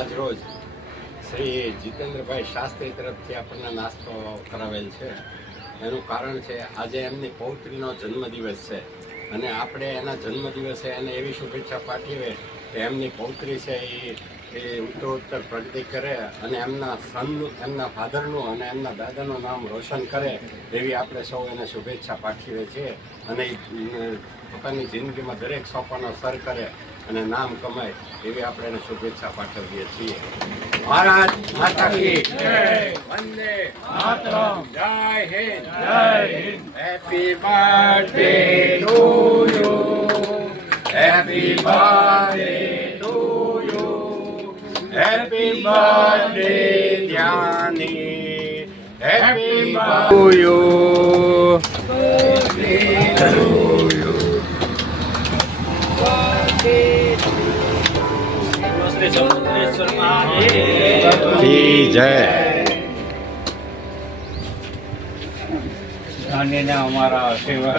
આજ રોજ શ્રી જીતેન્દ્રભાઈ શાસ્ત્રી તરફથી આપણને નાસ્તો કરાવેલ છે. એનું કારણ છે આજે એમની પૌત્રીનો જન્મદિવસ છે અને આપણે એના જન્મદિવસે એને એવી શુભેચ્છા પાઠવીએ કે એમની પૌત્રી છે એ ઉત્તરોત્તર પ્રગતિ કરે અને એમના સનનું, એમના ફાધરનું અને એમના દાદાનું નામ રોશન કરે એવી આપણે સૌ એને શુભેચ્છા પાઠવીએ છીએ. અને પોતાની જિંદગીમાં દરેક સોપાનો સર કરે અને નામ કમાય એવી આપણે એને શુભેચ્છા પાઠવીએ છીએ. ભારત માતા કી જય, વંદે માતરમ, જય હિન્દ, જય Hind. Happy birthday to you, happy birthday to you, happy birthday ધ્યાની, happy birthday to you. જય અમારા સેવા